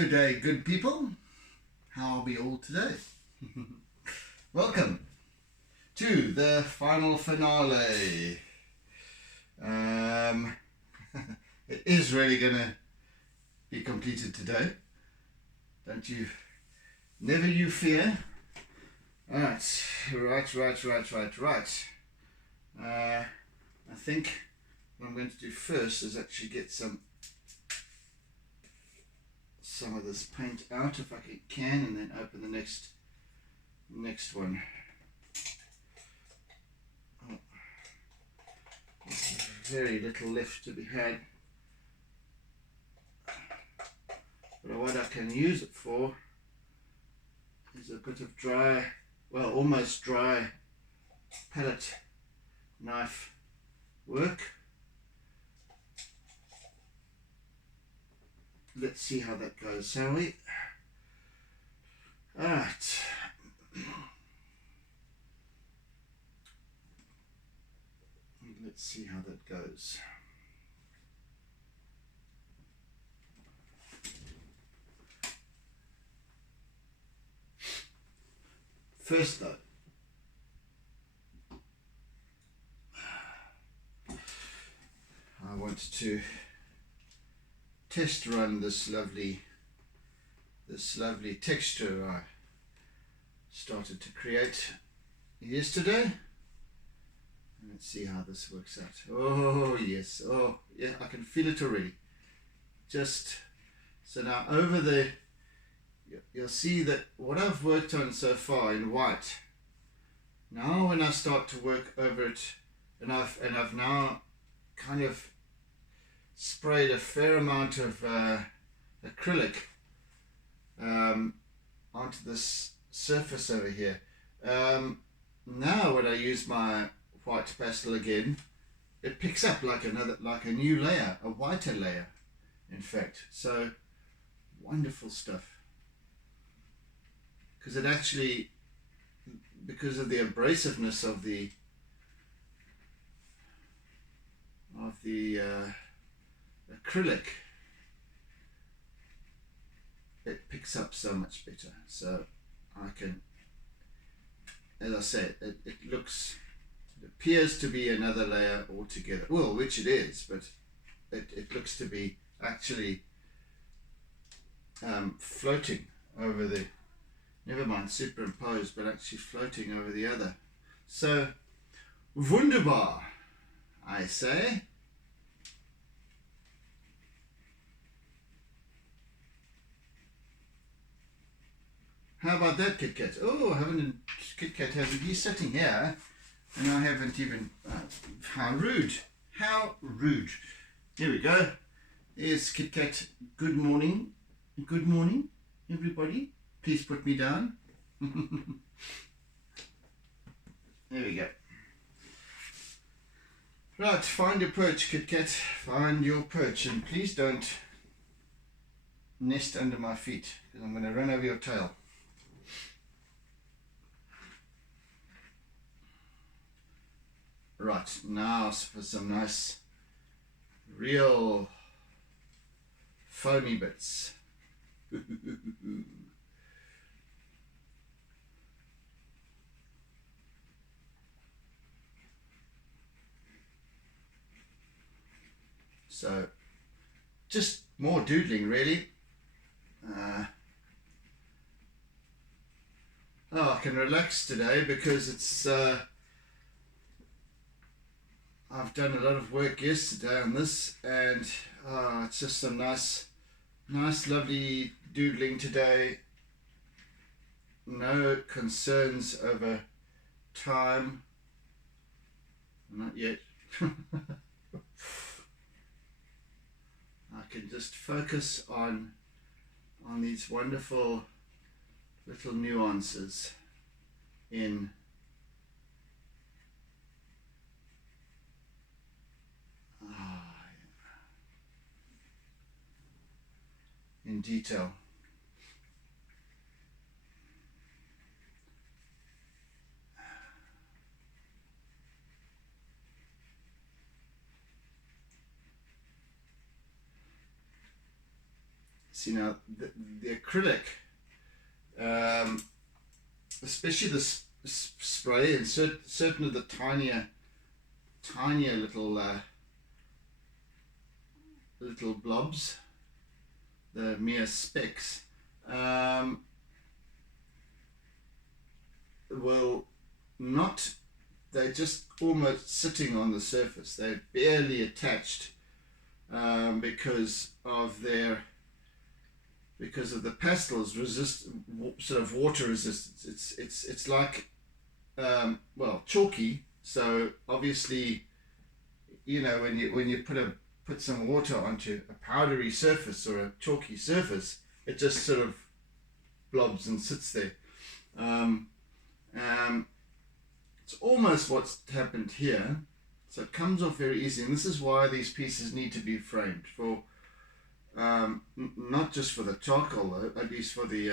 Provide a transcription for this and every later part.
Good day, good people. How are we all today? Welcome to the final finale. It is really going to be completed today. Never you fear. Right. I think what I'm going to do first is actually get some of this paint out if I can, and then open the next one. Oh, there's very little left to be had, but what I can use it for is a bit of dry, well, almost dry palette knife work. Let's see how that goes, shall we? Alright. Let's see how that goes. First though, I want to test run this lovely texture I started to create yesterday. Let's see how this works out. Oh yes, oh yeah, I can feel it already. Just so now over the, you'll see that what I've worked on so far in white, now when I start to work over it, and I've now kind of sprayed a fair amount of acrylic onto this surface over here. Now when I use my white pastel again, it picks up like a new layer, a whiter layer in fact. So wonderful stuff, because it actually, because of the abrasiveness of the acrylic, it picks up so much better. So I can, as I said, it appears to be another layer altogether, well, which it is, but it looks to be actually floating over the, never mind superimposed, but actually floating over the other. So wunderbar, I say. How about that, Kit Kat? Oh, Kit Kat hasn't, he's sitting here and I haven't even, how rude, how rude. Here we go. Here's Kit Kat. Good morning everybody. Please put me down. There we go. Right, find your perch, Kit Kat. Find your perch, and please don't nest under my feet, because I'm going to run over your tail. Right, now for some nice, real foamy bits. So, just more doodling really. I can relax today because it's I've done a lot of work yesterday on this, and it's just some nice lovely doodling today. No concerns over time, not yet. I can just focus on these wonderful little nuances in detail. see now, the acrylic, especially the spray and certain of the tinier little blobs, the mere specks, will not, they're just almost sitting on the surface. They're barely attached because of the pastels sort of water resistance. It's like well, chalky. So obviously, you know, when you put some water onto a powdery surface or a chalky surface, it just sort of blobs and sits there. It's almost what's happened here. So it comes off very easy, and this is why these pieces need to be framed for not just for the charcoal though, at least for the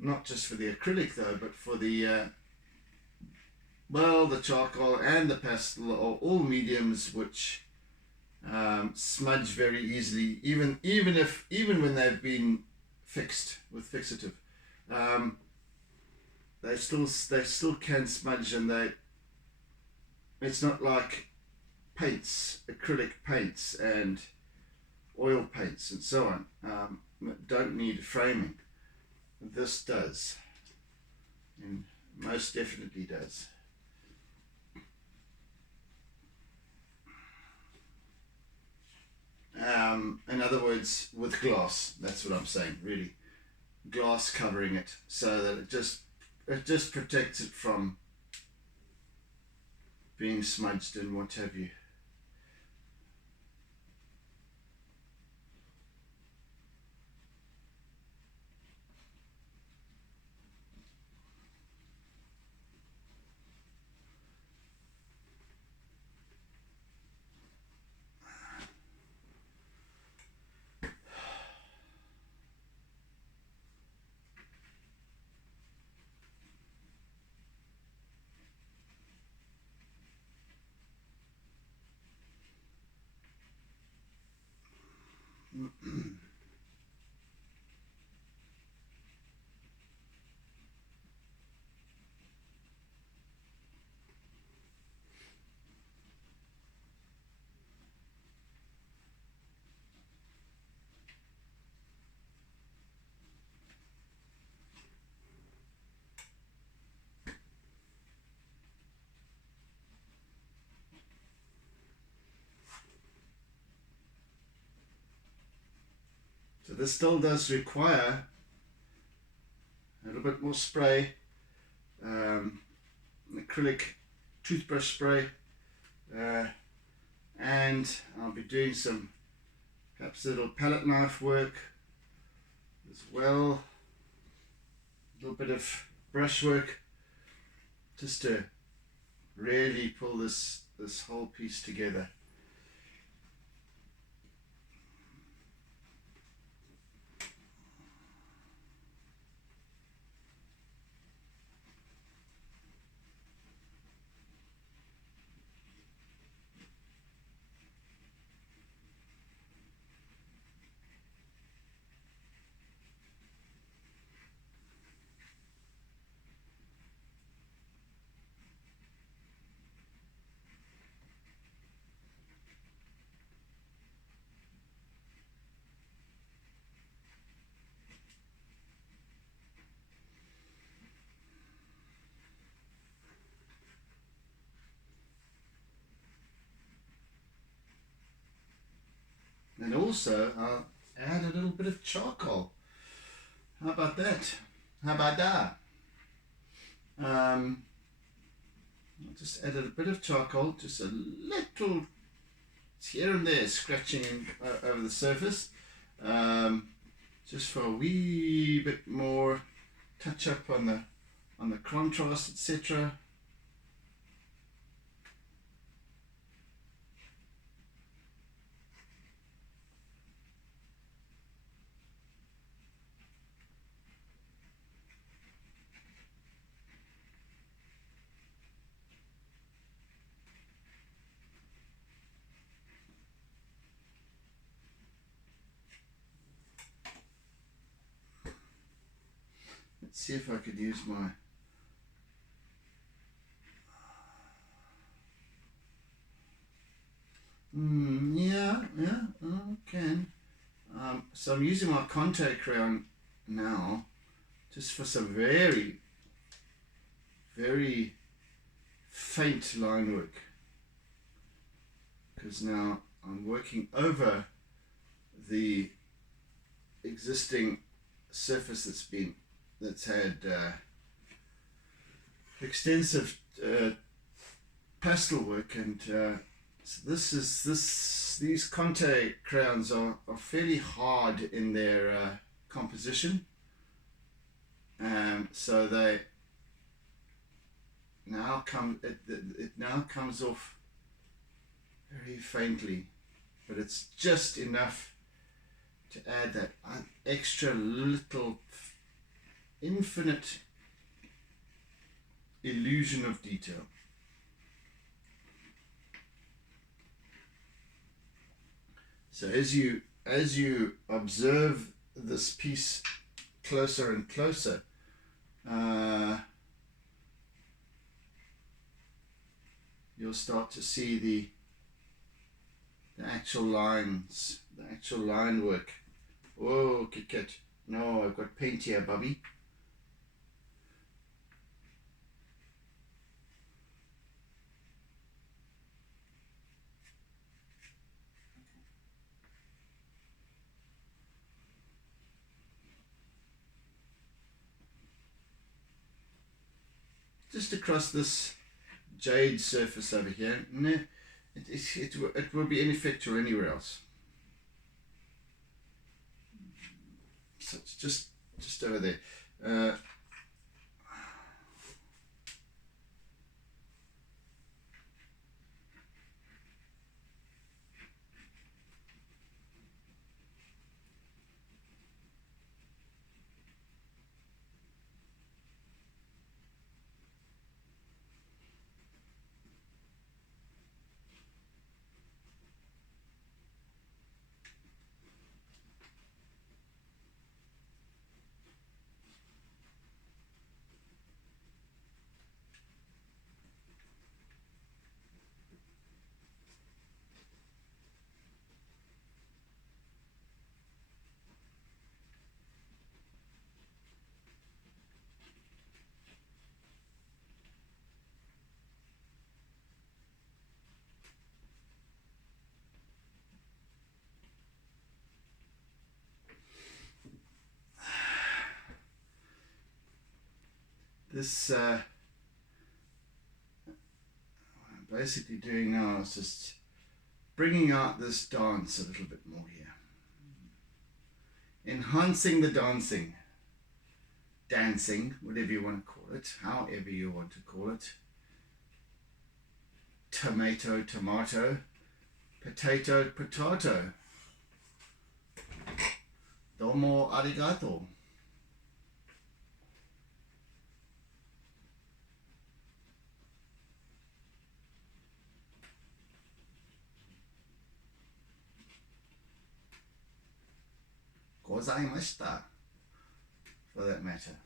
not just for the acrylic though, but for the well, the charcoal and the pastel are all mediums which smudge very easily, even when they've been fixed with fixative. They still can smudge, and it's not like paints, acrylic paints and oil paints and so on, don't need framing. This does, and most definitely does. In other words, with glass, that's what I'm saying, really. Glass covering it so that it just protects it from being smudged and what have you. So this still does require a little bit more spray, an acrylic toothbrush spray, and I'll be doing some perhaps a little palette knife work as well, a little bit of brush work, just to really pull this whole piece together. And also I'll add a little bit of charcoal. How about that? How about that? I'll just add a bit of charcoal, just a little here and there, scratching over the surface, just for a wee bit more touch up on the contrast, etc. Let's see if I can use my yeah, I can. So I'm using my Conte crayon now, just for some very, very faint line work. Because now I'm working over the existing surface that's had extensive pastel work, and so these Conte crayons are fairly hard in their composition, so they now it now comes off very faintly, but it's just enough to add that extra little infinite illusion of detail. So as you observe this piece closer and closer, you'll start to see the actual lines, the actual line work. Whoa, Kit Kat. No, I've got paint here, Bubby. Just across this jade surface over here. No, it will be ineffectual anywhere else. So it's just over there. This what I'm basically doing now is just bringing out this dance a little bit more here, enhancing the dancing, whatever you want to call it, however you want to call it. Tomato, potato. Domo arigato. Gozaimashita, for that matter.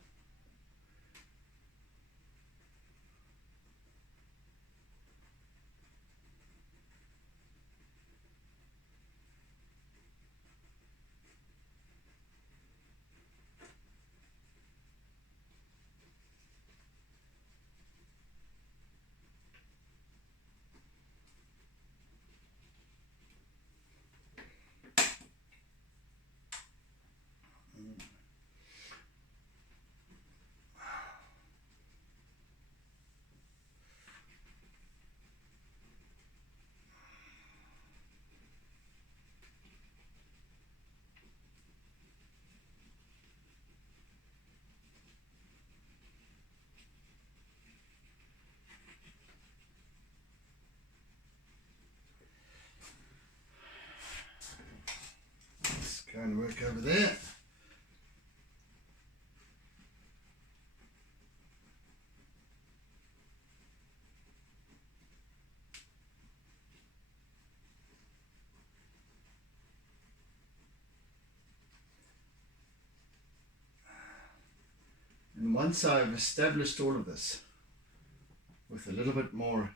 once I've established all of this with a little bit more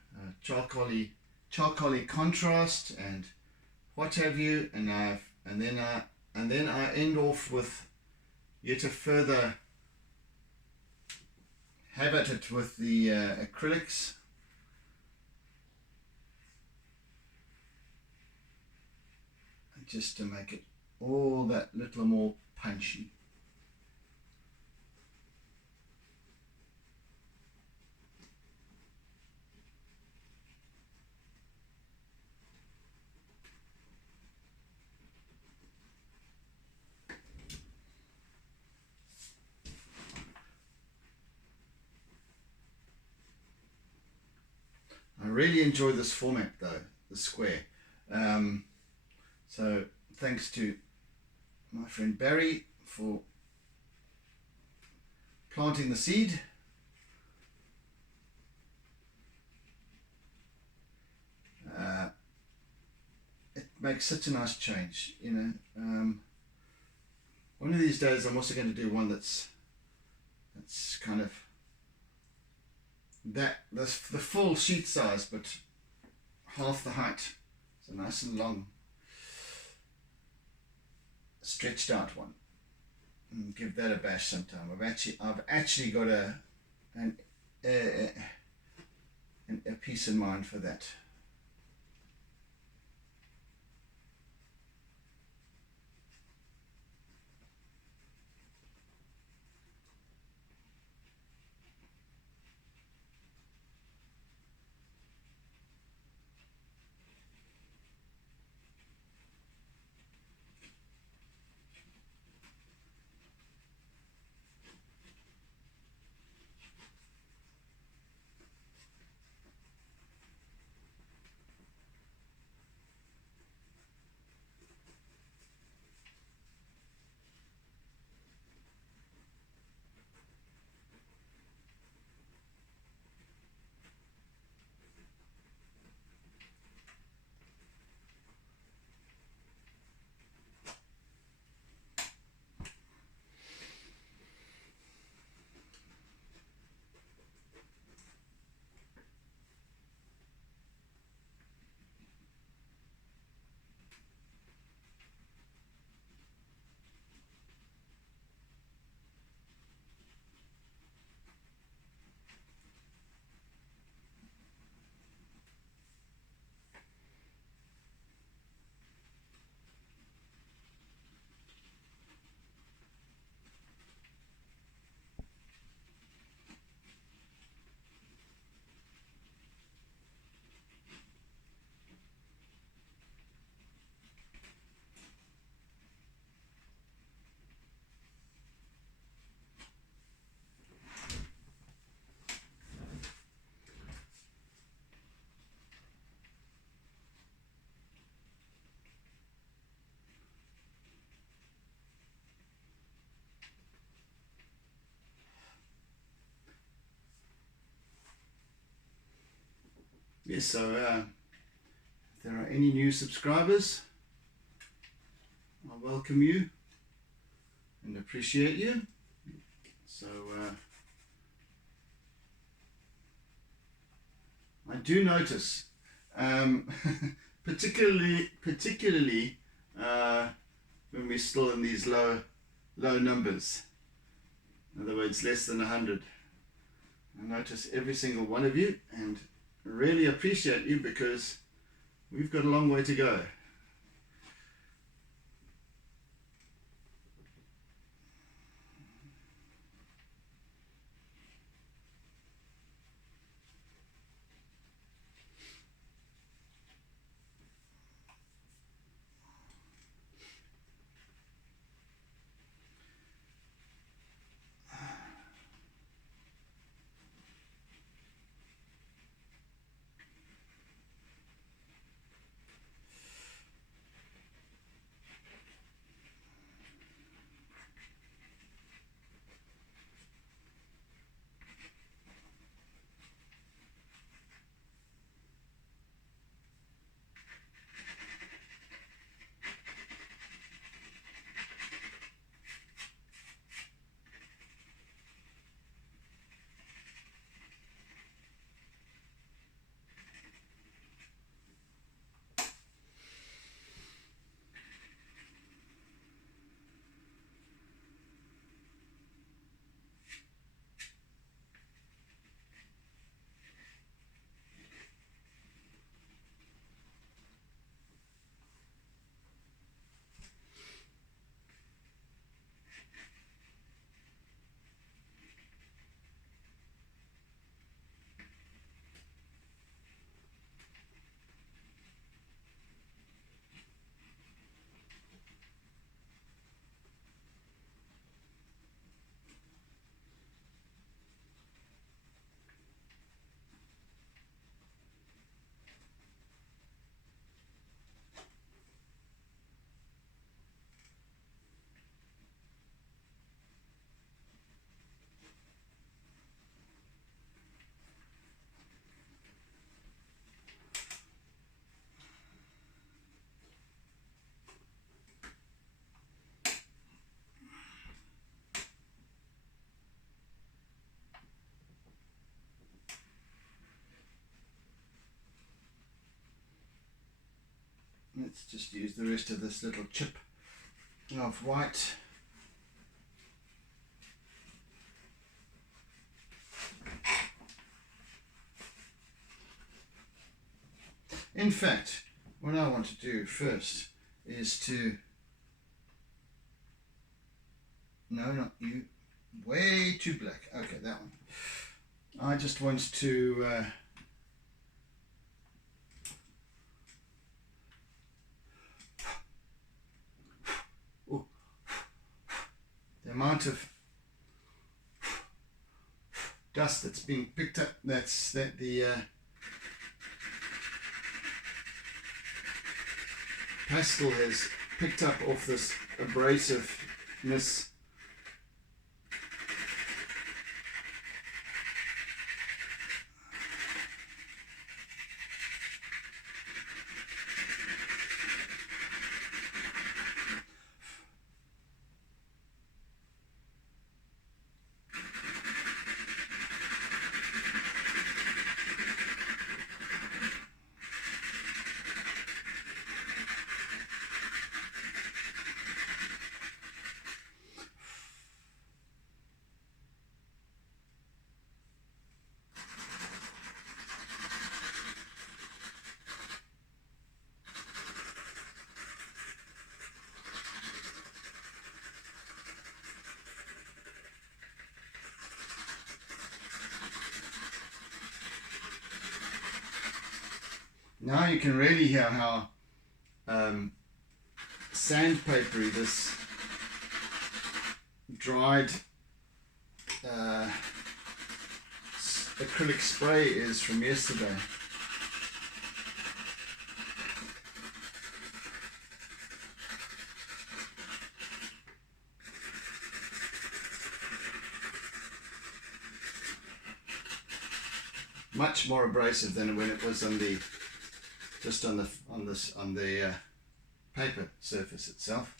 charcoaly contrast and what have you, and then I end off with yet a further have at it with the acrylics. Just to make it all that little more punchy. I really enjoy this format though, the square. So thanks to my friend Barry for planting the seed. It makes such a nice change, you know. One of these days I'm also going to do one that's kind of the full sheet size but half the height, so nice and long, stretched out one, and give that a bash sometime. I've actually got a piece in mind for that. Yes, so if there are any new subscribers, I welcome you and appreciate you. So I do notice, particularly when we're still in these low numbers, in other words less than 100, I notice every single one of you and really appreciate you, because we've got a long way to go. Let's just use the rest of this little chip of white. In fact, what I want to do first is to, no, not you, way too black. Okay, that one. I just want to the amount of dust that's being picked up, that's the pastel has picked up off this abrasiveness. Now you can really hear how sandpapery this dried acrylic spray is from yesterday. Much more abrasive than when it was on the just on the paper surface itself.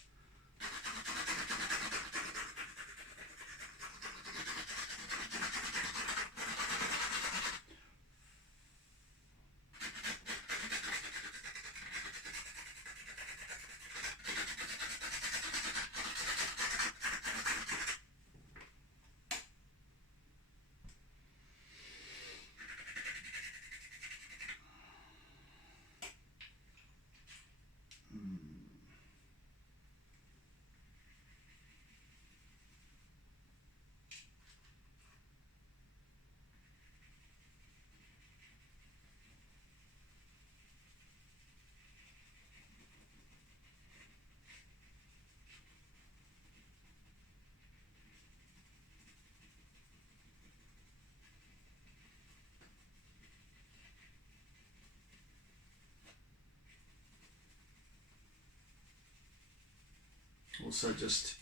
Also just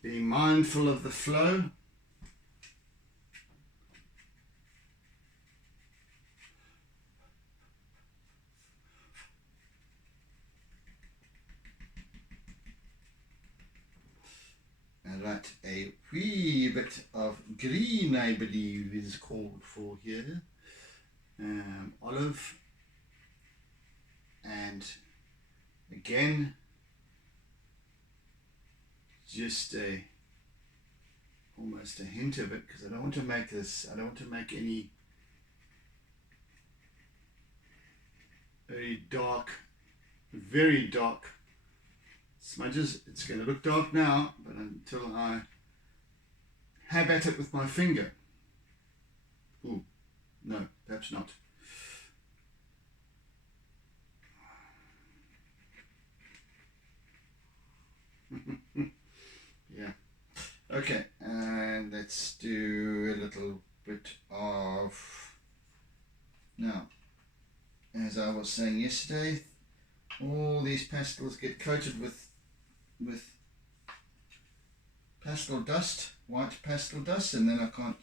being mindful of the flow. Alright, a wee bit of green, I believe, is called for here. Olive, and again just almost a hint of it, because I don't want to make this, I don't want to make any very dark smudges. It's going to look dark now, but until I have at it with my finger. Ooh, no, perhaps not. Yeah. Okay, and let's do a little bit of, now, as I was saying yesterday, all these pastels get coated with pastel dust, white pastel dust, and then I can't,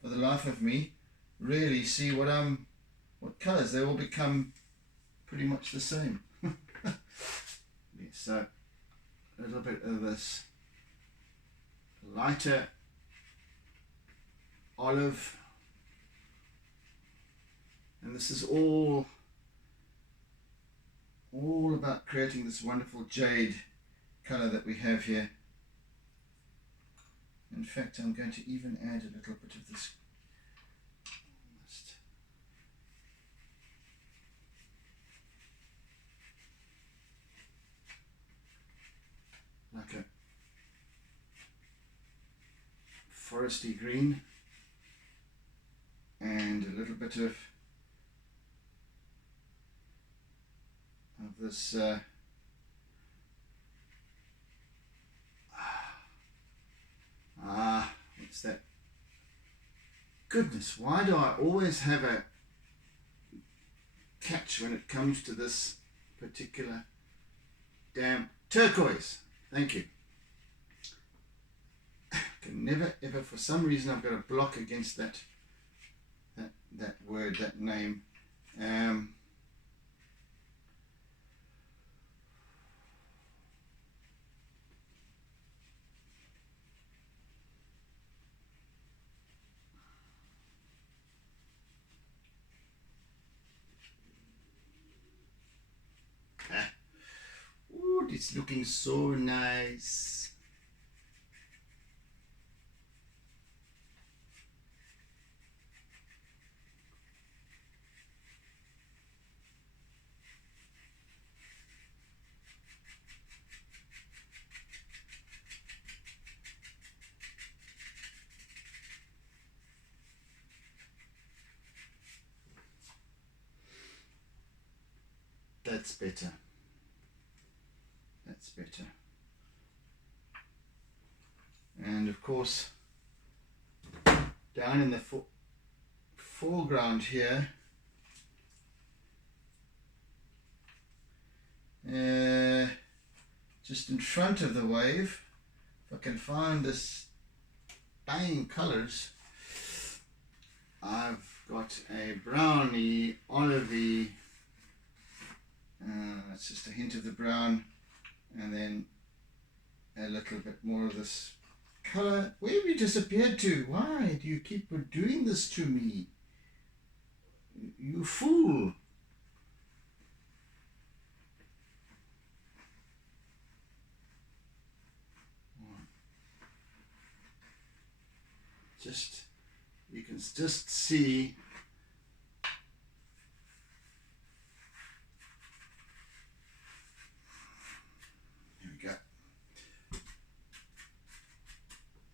for the life of me, really see what colours. They all become pretty much the same. Yeah, so a little bit of this lighter olive, and this is all all about creating this wonderful jade color that we have here. In fact, I'm going to even add a little bit of this like a foresty green, and a little bit of this what's that? Goodness, why do I always have a catch when it comes to this particular damn turquoise? Thank you. I can never ever, for some reason I've got a block against that word, that name. It's looking so nice. That's better. That's better. And of course, down in the foreground here, just in front of the wave, if I can find this banging colors, I've got a browny, olivey, that's just a hint of the brown, and then a little bit more of this color. Where have you disappeared to? Why do you keep doing this to me? You fool. You can just see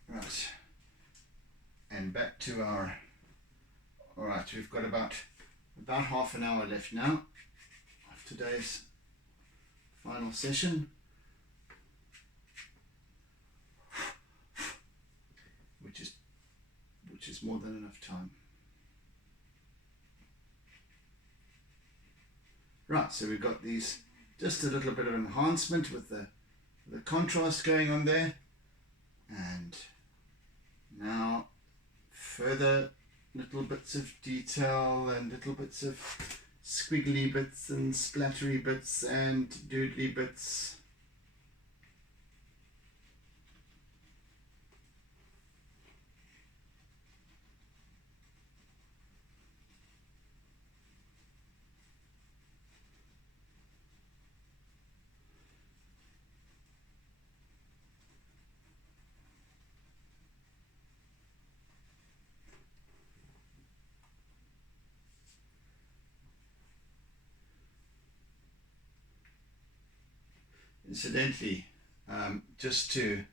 right, and back to our, all right, we've got about half an hour left now of today's final session, which is more than enough time. Right, so we've got these, just a little bit of enhancement with the contrast going on there, and now further little bits of detail and little bits of squiggly bits and splattery bits and doodly bits. Incidentally, just to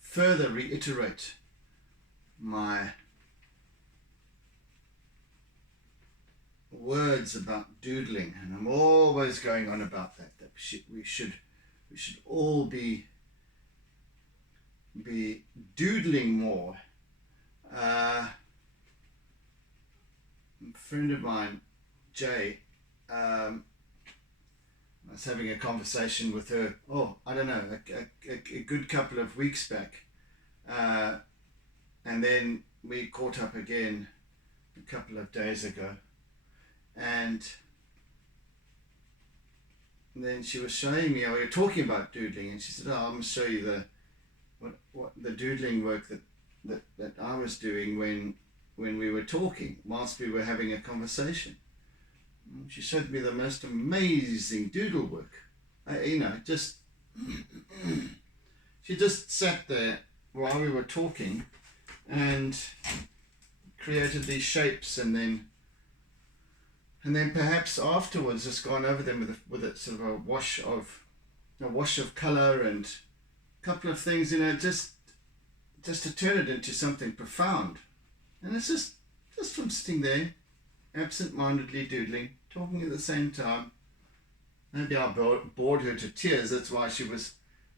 further reiterate my words about doodling, and I'm always going on about that we should all be doodling more. A friend of mine, Jay, I was having a conversation with her, I don't know, a good couple of weeks back, and then we caught up again a couple of days ago, and then she was showing me, we were talking about doodling, and she said, I'm going to show you what the doodling work that that I was doing when we were talking, whilst we were having a conversation. She showed me the most amazing doodle work. Just she just sat there while we were talking and created these shapes, and then perhaps afterwards just gone over them with a sort of a wash of color and a couple of things, just to turn it into something profound. And it's just from sitting there, absent-mindedly doodling, talking at the same time. Maybe I bored her to tears. That's why she was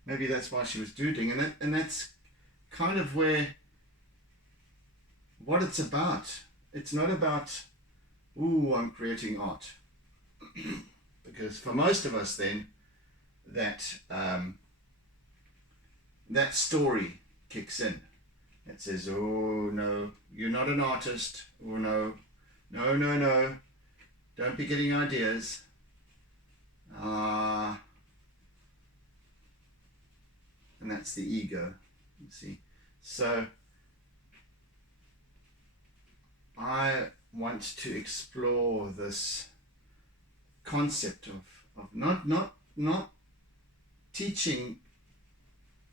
doodling, and that's kind of what it's about. It's not about, ooh, I'm creating art, because for most of us, then that story kicks in. It says, oh no, you're not an artist. Oh no, don't be getting ideas. And that's the ego, you see. So I want to explore this concept of not teaching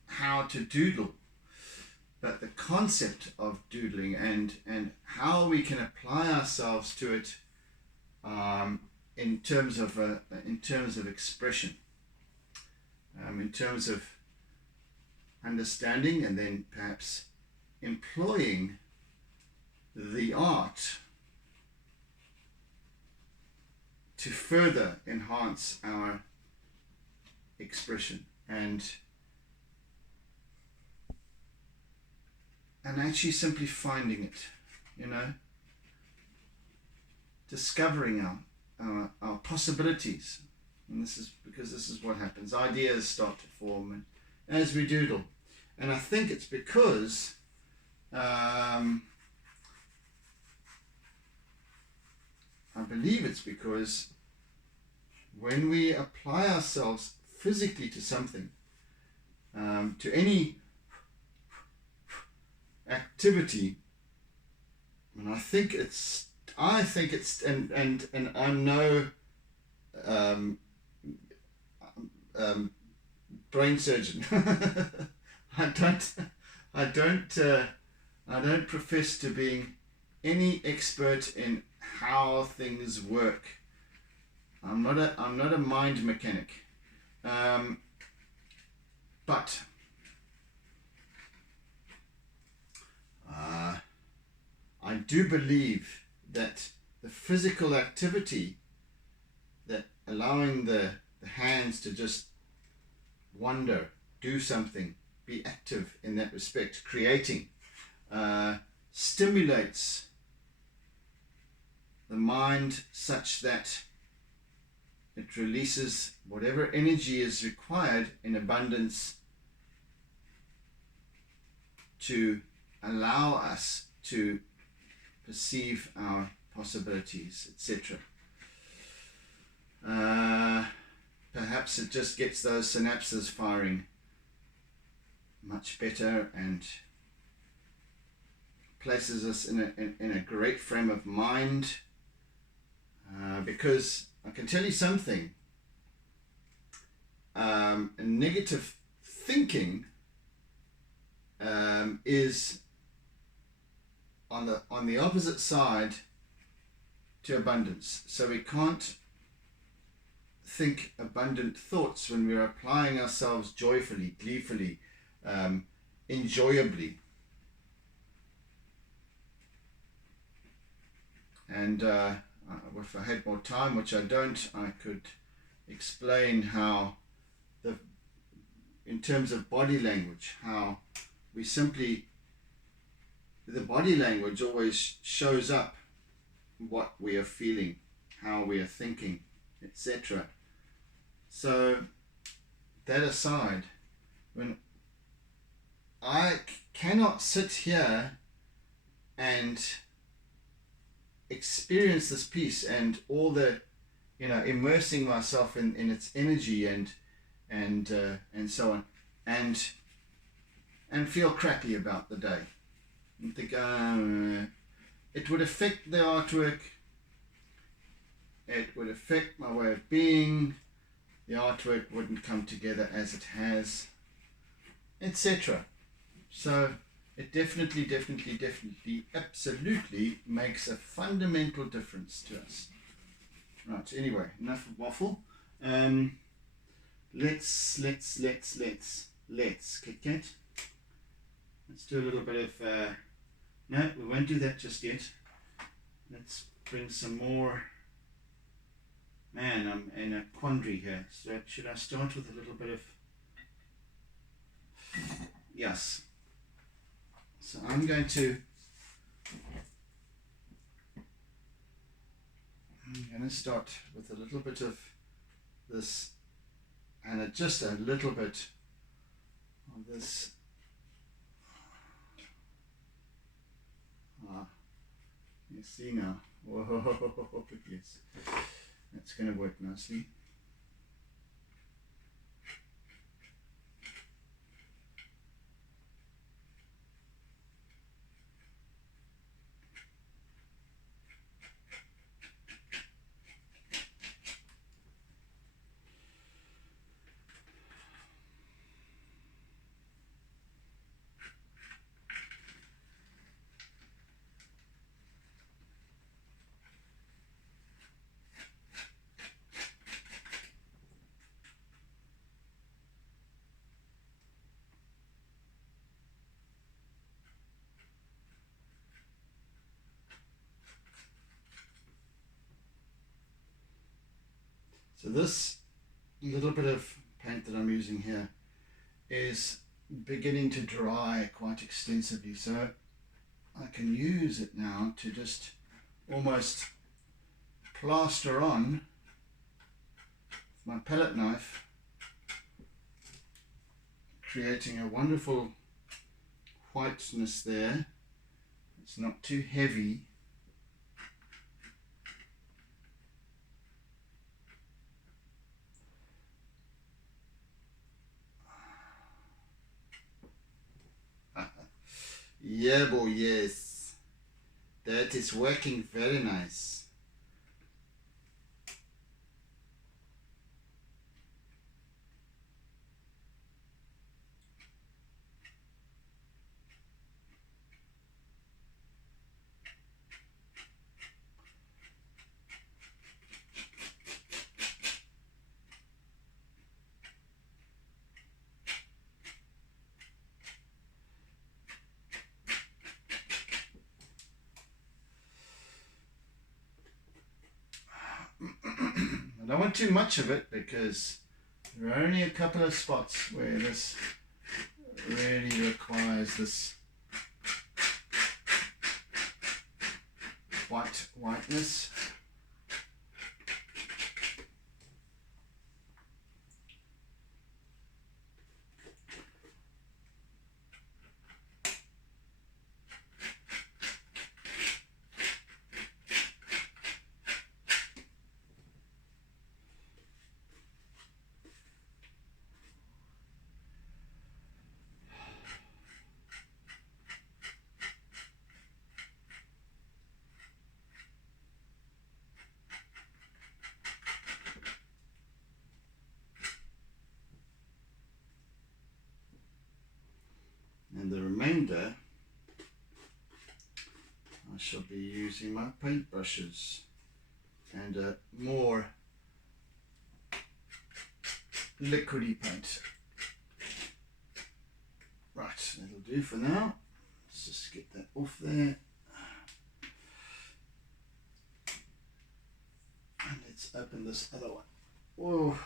how to doodle, but the concept of doodling and how we can apply ourselves to it in terms of expression, in terms of understanding, and then perhaps employing the art to further enhance our expression and actually simply finding it, discovering our possibilities. And this is what happens. Ideas start to form as we doodle. And I think it's because I believe it's because when we apply ourselves physically to something, to any activity, and I think it's and I'm no brain surgeon. I don't profess to being any expert in how things work. I'm not a mind mechanic, but I do believe that the physical activity, that allowing the hands to just wander, do something, be active in that respect, creating, stimulates the mind such that it releases whatever energy is required in abundance to allow us to perceive our possibilities, etc. Perhaps it just gets those synapses firing much better and places us in a great frame of mind, because I can tell you something, negative thinking is on the opposite side to abundance. So we can't think abundant thoughts when we're applying ourselves joyfully, gleefully, enjoyably. And if I had more time, which I don't, I could explain how in terms of body language, how we simply, the body language always shows up what we are feeling, how we are thinking, etc. So that aside, when I cannot sit here and experience this piece and all the, immersing myself in its energy and so on, and feel crappy about the day. and think, it would affect the artwork, it would affect my way of being, the artwork wouldn't come together as it has, etc. So it definitely, absolutely makes a fundamental difference to us. Right, anyway, enough of waffle. Let's, Kit Kat. Let's do a little bit of, no, we won't do that just yet. Let's bring some more. Man, I'm in a quandary here. So should I start with a little bit of, yes. So I'm going to start with a little bit of this, and just a little bit of this. You see now. Whoa, yes. That's going to work nicely. So this little bit of paint that I'm using here is beginning to dry quite extensively, so I can use it now to just almost plaster on with my palette knife, creating a wonderful whiteness there. It's not too heavy. Yeah, boy, yes. That is working very nice. I don't want too much of it because there are only a couple of spots where this really requires this whiteness. And the remainder, I shall be using my paint brushes and a more liquidy paint. Right, that'll do for now. Let's just get that off there. And let's open this other one. Whoa.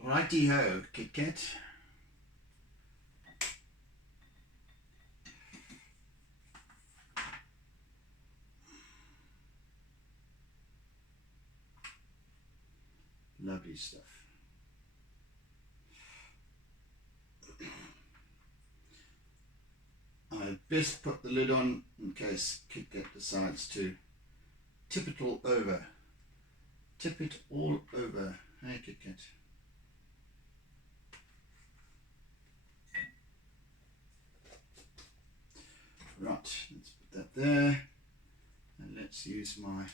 Righty-ho, Kit Kat. Lovely stuff. I best put the lid on in case Kit Kat decides to tip it all over. tip it all over. Hey, Kit Kat. Right, let's put that there. And let's use my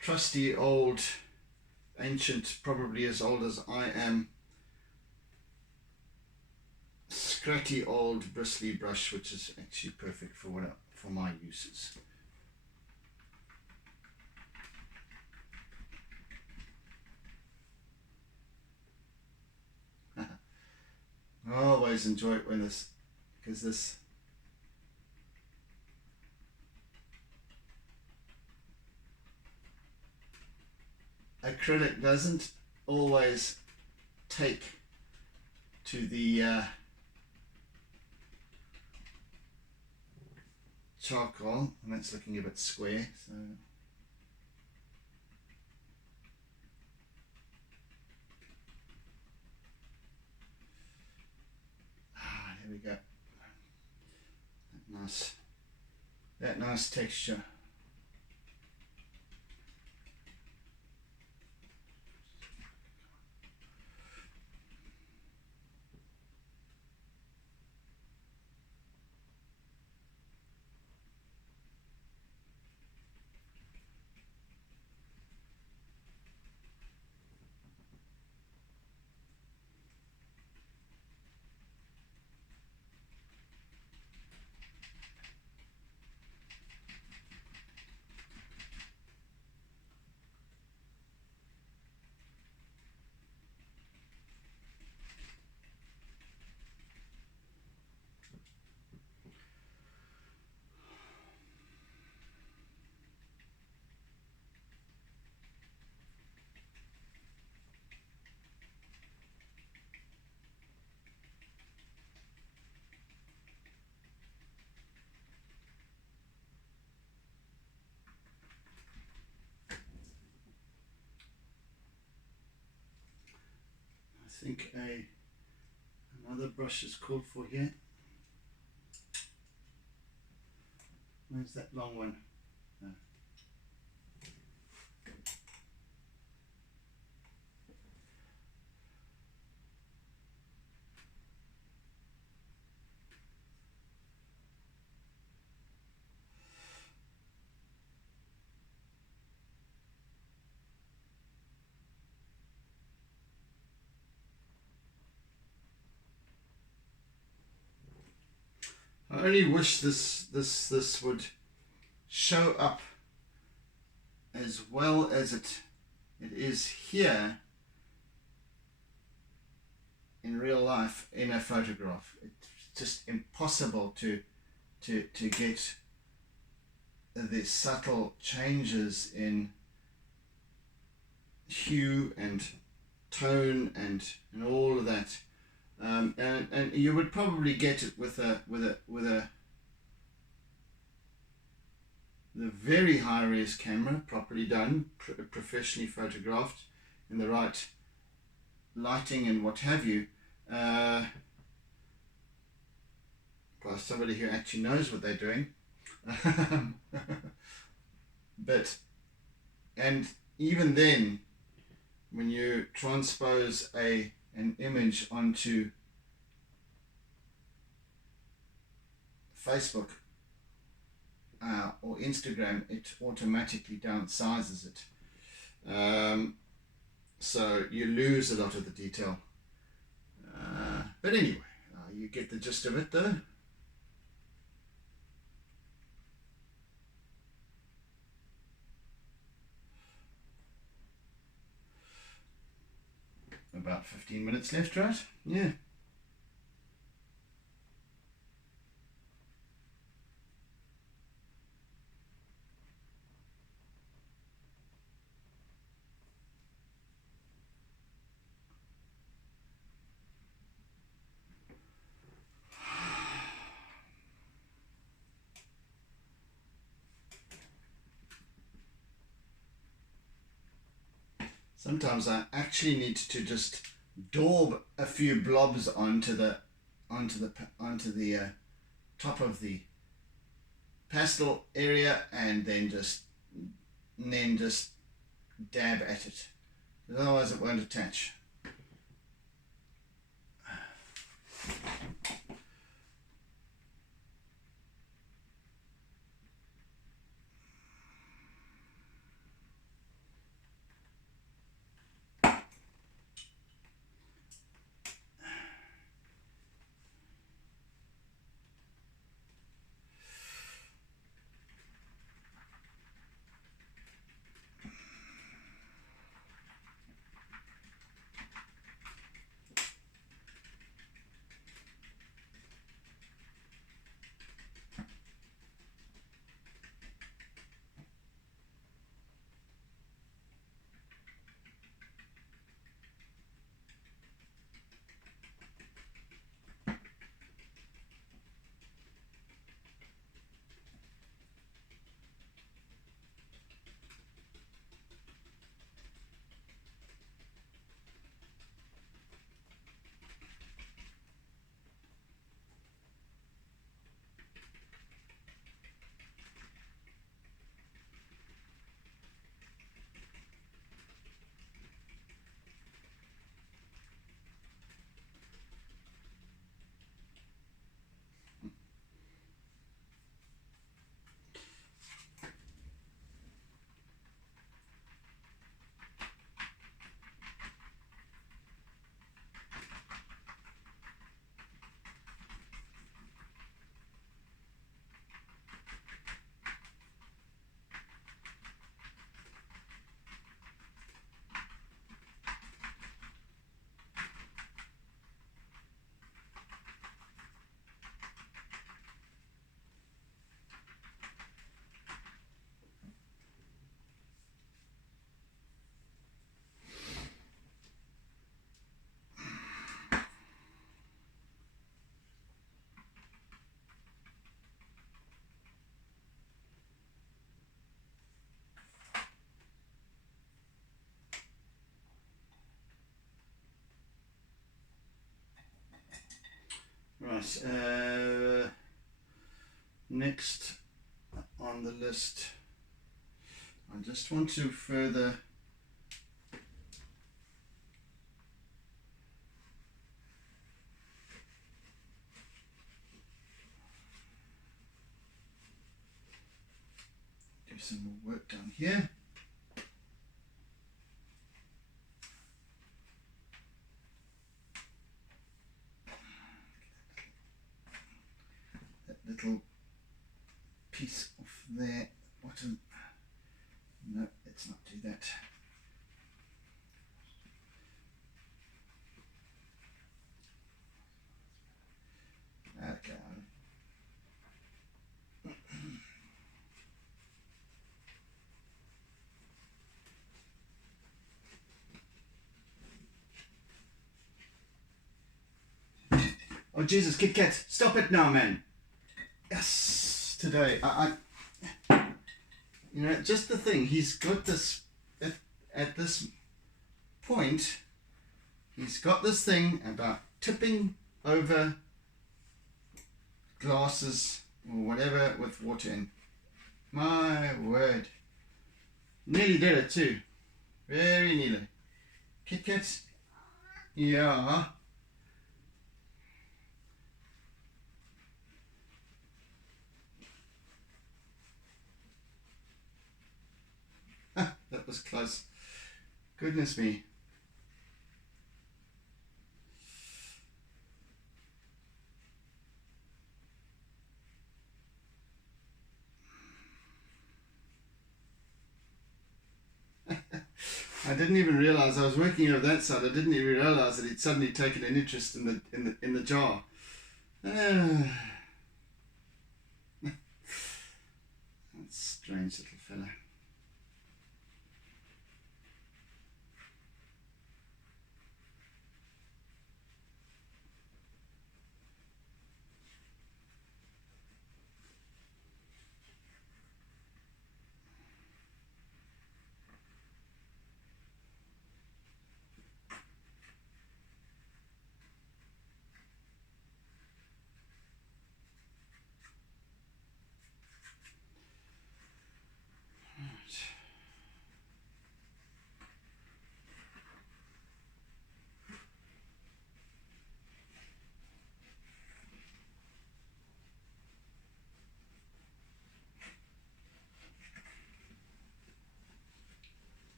trusty old, ancient, probably as old as I am, scratty old bristly brush, which is actually perfect for my uses. I always enjoy it when because this acrylic doesn't always take to the charcoal, and that's looking a bit square, so here we go. That nice texture. I think another brush is called for here. Where's that long one? No. I only wish this would show up as well as it is here in real life in a photograph. It's just impossible to get the subtle changes in hue and tone and all of that. And you would probably get it with a the very high res camera, properly done, professionally photographed, in the right lighting and what have you, by somebody who actually knows what they're doing. And even then, when you transpose an image onto Facebook or Instagram, it automatically downsizes it. So you lose a lot of the detail. But anyway, you get the gist of it though. About 15 minutes left, right? Yeah. Sometimes I actually need to just daub a few blobs onto the top of the pastel area, and then just dab at it, otherwise it won't attach. Right, next on the list, I just want to further do some more work down here. That little piece off there, bottom. No, let's not do that. Okay. Oh Jesus, Kit Kat, stop it now, man. Yes, today you know, just the thing, he's got this at this point, he's got this thing about tipping over glasses or whatever with water in. My word. Nearly did it too. Very nearly. Kit Kat? Yeah. That was close. Goodness me. I didn't even realize I was working over that side. I didn't even realize that he'd suddenly taken an interest in the jar. That's strange little fella.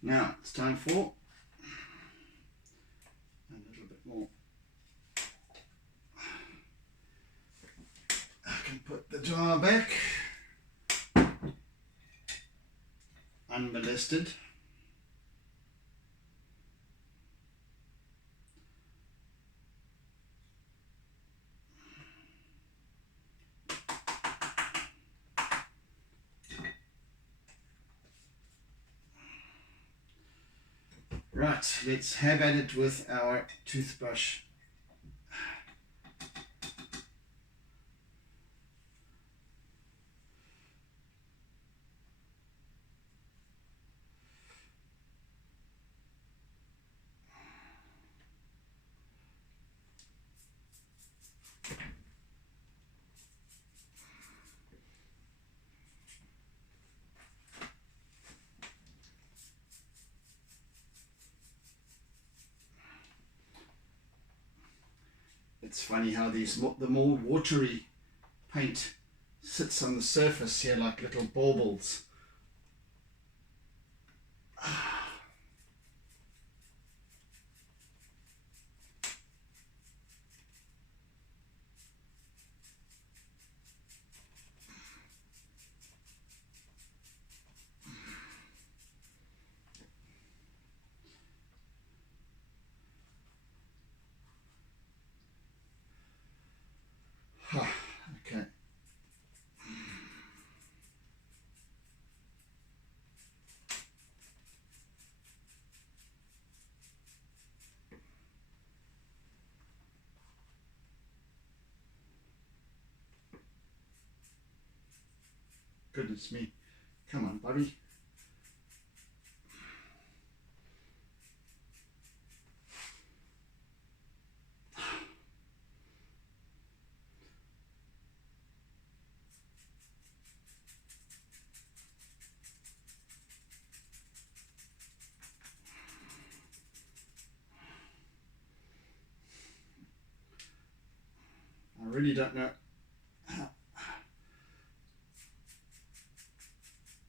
Now it's time for a little bit more. I can put the jar back unmolested. Right, let's have at it with our toothbrush. It's funny how the more watery paint sits on the surface here like little baubles. Okay. Goodness me. Come on, buddy. I really don't know.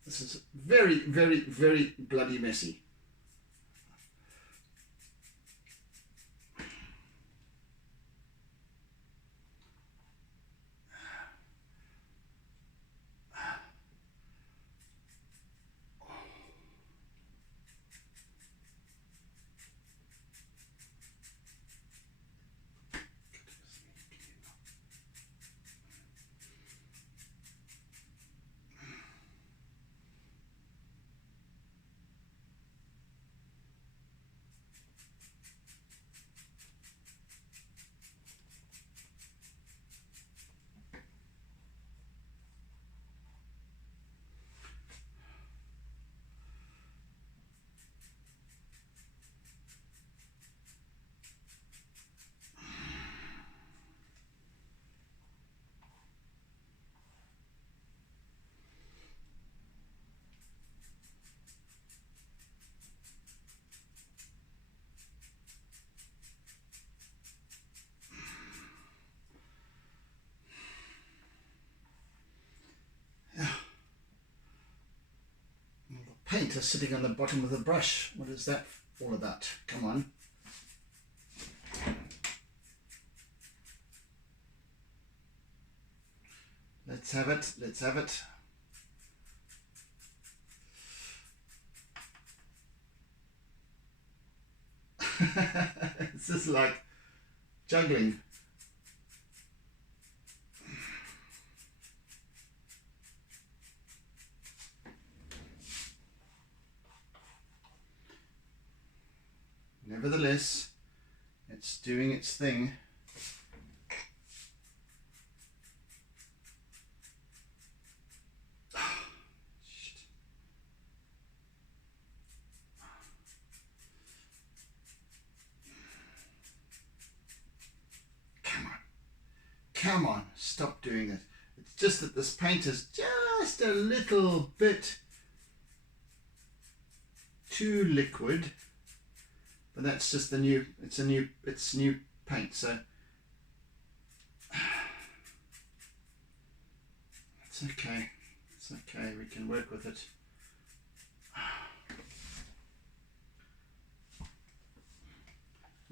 This is very, very, very bloody messy. Paint is sitting on the bottom of the brush. What is that all about? Come on. Let's have it. Let's have it. It's just like juggling. Nevertheless, it's doing its thing. Come on, stop doing it. It's just that this paint is just a little bit too liquid. But that's just it's new paint, so it's okay. It's okay, we can work with it.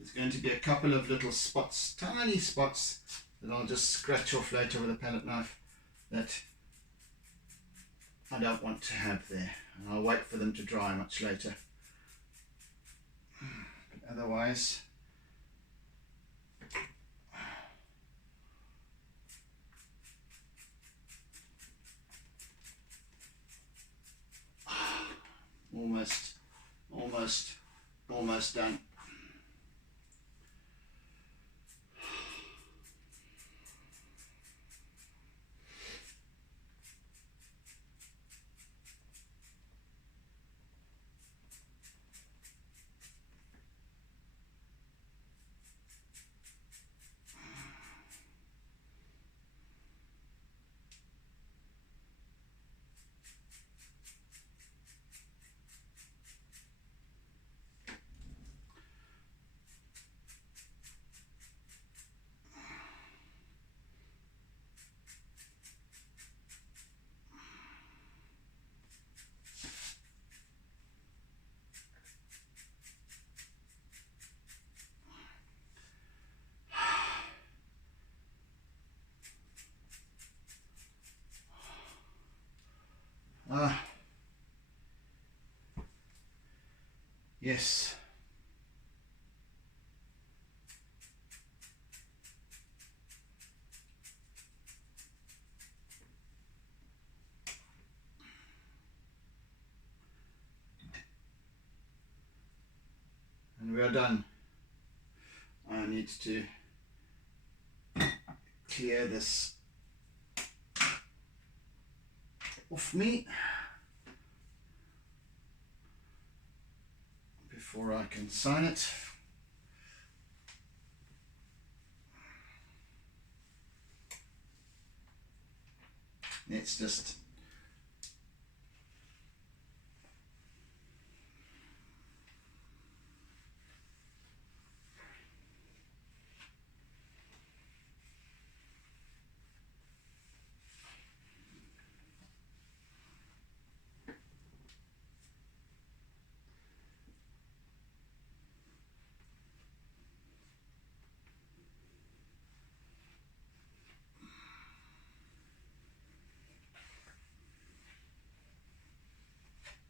There's going to be a couple of little spots, tiny spots, that I'll just scratch off later with a palette knife that I don't want to have there. And I'll wait for them to dry much later. But otherwise, almost done. Yes. And we are done. I need to clear this off me before I can sign it. It's just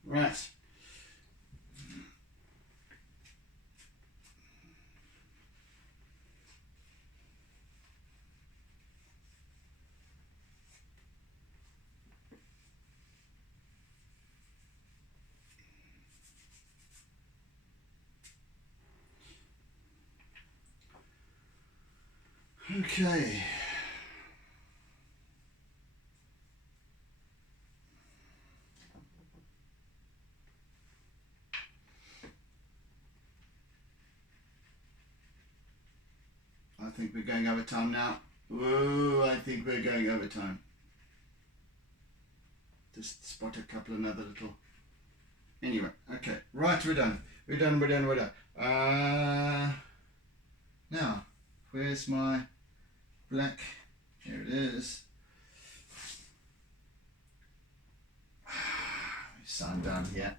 right. Okay. I think we're going over time now. Whoa, I think we're going over time. Just spot a couple another little. Anyway, okay. Right, we're done. We're done. Now, where's my black? Here it is. Sign down here.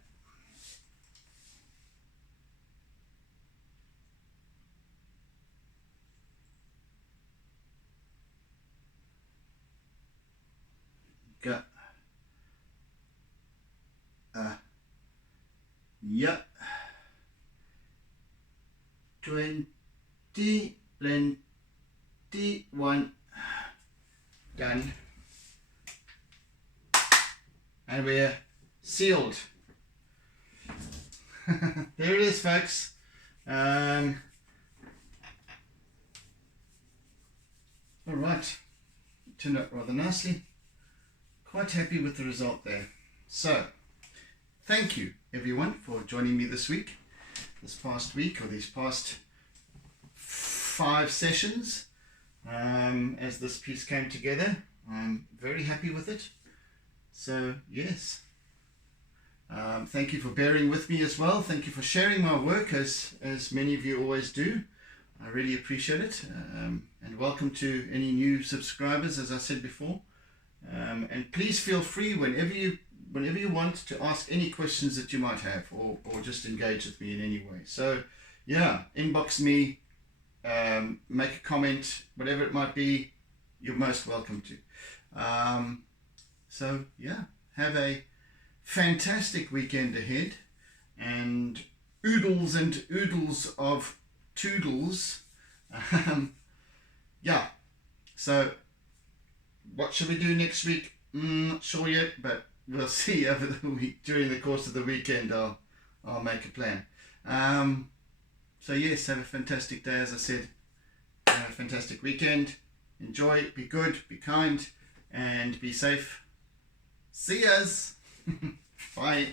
Got yeah, 21 done, and we're sealed. There it is, folks. All right, turned out rather nicely. Quite happy with the result there. So, thank you everyone for joining me this past week, or these past 5 sessions. As this piece came together, I'm very happy with it. So, yes. Thank you for bearing with me as well. Thank you for sharing my work, as many of you always do. I really appreciate it. And welcome to any new subscribers, as I said before. And please feel free whenever you want to ask any questions that you might have, or just engage with me in any way. So yeah, inbox me, make a comment, whatever it might be, you're most welcome to. So yeah, have a fantastic weekend ahead, and oodles and oodles of toodles. Yeah, so what shall we do next week? Not sure yet, but we'll see over the week. During the course of the weekend, I'll make a plan. So yes, have a fantastic day, as I said. Have a fantastic weekend. Enjoy, be good, be kind, and be safe. See yas. Bye.